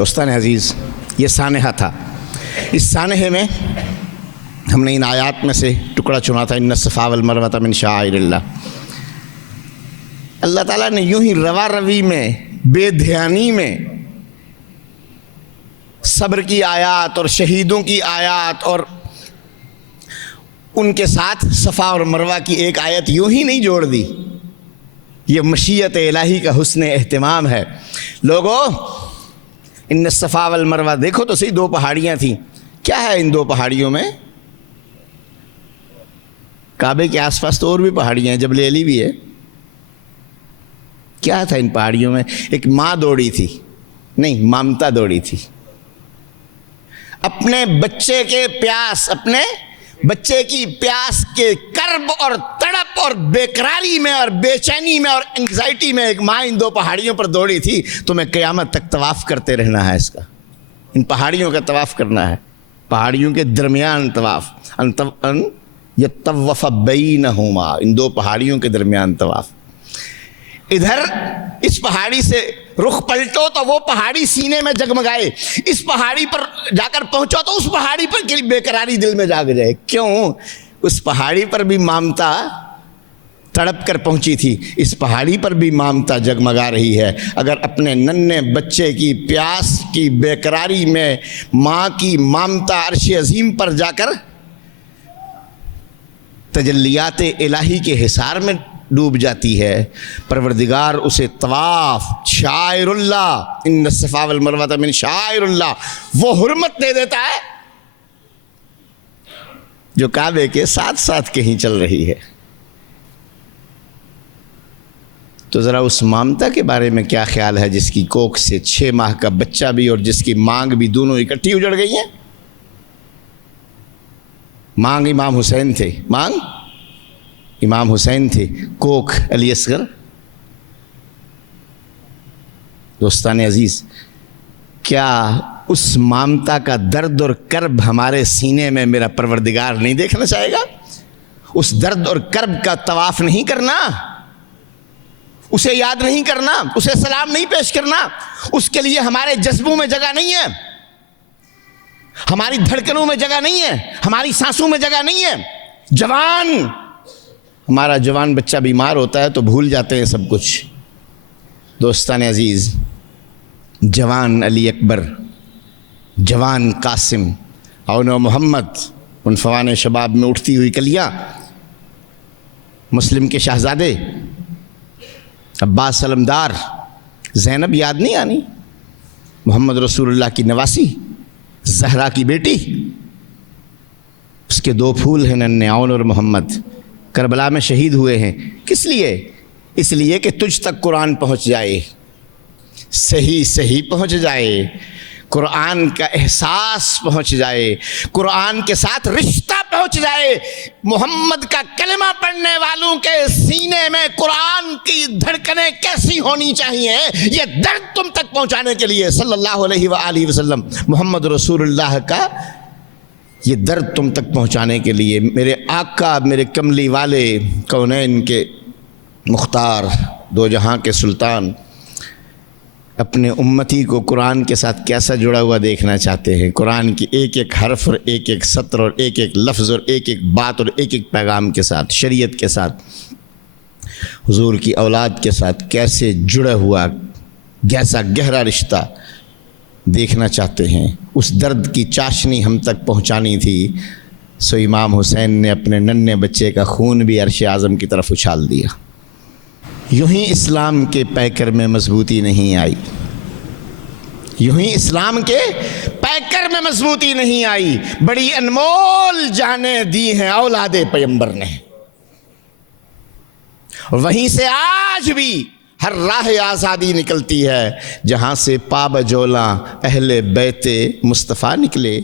دوستان عزیز، یہ سانحہ تھا. اس سانحے میں ہم نے ان آیات میں سے ٹکڑا چنا تھا، ان الصفا والمروۃ من شعائر اللہ. اللہ تعالیٰ نے یوں ہی روا روی میں، بے دھیانی میں صبر کی آیات اور شہیدوں کی آیات اور ان کے ساتھ صفا اور مروہ کی ایک آیت یوں ہی نہیں جوڑ دی. یہ مشیت الہی کا حسن اہتمام ہے. لوگو، ان الصفا والمروہ دیکھو تو صحیح، دو پہاڑیاں تھیں. کیا ہے ان دو پہاڑیوں میں؟ کعبے کے آس پاس تو اور بھی پہاڑیاں ہیں، جبل علی بھی ہے. کیا تھا ان پہاڑیوں میں؟ ایک ماں دوڑی تھی، نہیں، مامتا دوڑی تھی. اپنے بچے کے پیاس، اپنے بچے کی پیاس کے کرب اور تڑپ اور بے قراری میں اور بے چینی میں اور انگزائٹی میں ایک ماں ان دو پہاڑیوں پر دوڑی تھی. تمہیں قیامت تک طواف کرتے رہنا ہے. اس کا، ان پہاڑیوں کا طواف کرنا ہے، پہاڑیوں کے درمیان طواف. ان یطوف بینہما، ان دو پہاڑیوں کے درمیان طواف. ادھر اس پہاڑی سے رخ پلٹو تو وہ پہاڑی سینے میں جگمگائے، اس پہاڑی پر جا کر پہنچو تو اس پہاڑی پر کی بے قراری دل میں جاگ جائے. کیوں؟ اس پہاڑی پر بھی مامتا تڑپ کر پہنچی تھی، اس پہاڑی پر بھی مامتا جگمگا رہی ہے. اگر اپنے ننھے بچے کی پیاس کی بے قراری میں ماں کی مامتا عرش عظیم پر جا کر تجلیات الہی کے حصار میں ڈوب جاتی ہے، پروردگار اسے طواف، شعائر اللہ، ان الصفا والمروۃ من شعائر اللہ، وہ حرمت دے دیتا ہے جو کعبے کے ساتھ ساتھ کہیں چل رہی ہے. تو ذرا اس مامتا کے بارے میں کیا خیال ہے جس کی کوکھ سے 6 ماہ کا بچہ بھی اور جس کی مانگ بھی دونوں اکٹھی اجڑ گئی ہیں؟ مانگ امام حسین تھے، مانگ امام حسین تھے، کوکھ علی اصغر. دوستان عزیز، کیا اس مامتا کا درد اور کرب ہمارے سینے میں میرا پروردگار نہیں دیکھنا چاہے گا؟ اس درد اور کرب کا طواف نہیں کرنا، اسے یاد نہیں کرنا، اسے سلام نہیں پیش کرنا، اس کے لیے ہمارے جذبوں میں جگہ نہیں ہے، ہماری دھڑکنوں میں جگہ نہیں ہے، ہماری سانسوں میں جگہ نہیں ہے. جوان، ہمارا جوان بچہ بیمار ہوتا ہے تو بھول جاتے ہیں سب کچھ. دوستان عزیز، جوان علی اکبر، جوان قاسم، اون و محمد، ان فوان شباب میں اٹھتی ہوئی کلیاں، مسلم کے شہزادے، عباس علمدار، زینب یاد نہیں آنی؟ محمد رسول اللہ کی نواسی، زہرا کی بیٹی، اس کے 2 پھول ہیں ننھے، اون اور محمد، کربلا میں شہید ہوئے ہیں. کس لیے؟ اس لیے کہ تجھ تک قرآن پہنچ جائے، صحیح پہنچ جائے، قرآن کا احساس پہنچ جائے، قرآن کے ساتھ رشتہ پہنچ جائے. محمد کا کلمہ پڑھنے والوں کے سینے میں قرآن کی دھڑکنیں کیسی ہونی چاہیے، یہ درد تم تک پہنچانے کے لیے صلی اللہ علیہ وآلہ وسلم، محمد رسول اللہ کا یہ درد تم تک پہنچانے کے لیے میرے آقا، میرے کملی والے، کونین کے مختار، 2 جہاں کے سلطان اپنے امتی کو قرآن کے ساتھ کیسا جڑا ہوا دیکھنا چاہتے ہیں. قرآن کی ایک ایک حرف اور ایک ایک سطر اور ایک ایک لفظ اور ایک ایک بات اور ایک ایک پیغام کے ساتھ، شریعت کے ساتھ، حضور کی اولاد کے ساتھ کیسے جڑا ہوا کیسا گہرا رشتہ دیکھنا چاہتے ہیں. اس درد کی چاشنی ہم تک پہنچانی تھی، سو امام حسین نے اپنے ننھے بچے کا خون بھی عرش اعظم کی طرف اچھال دیا. یوں ہی اسلام کے پیکر میں مضبوطی نہیں آئی، یوں ہی اسلام کے پیکر میں مضبوطی نہیں آئی. بڑی انمول جانیں دی ہیں اولاد پیغمبر نے، وہیں سے آج بھی ہر راہ آزادی نکلتی ہے جہاں سے پا بجولاں اہل بیت مصطفیٰ نکلے.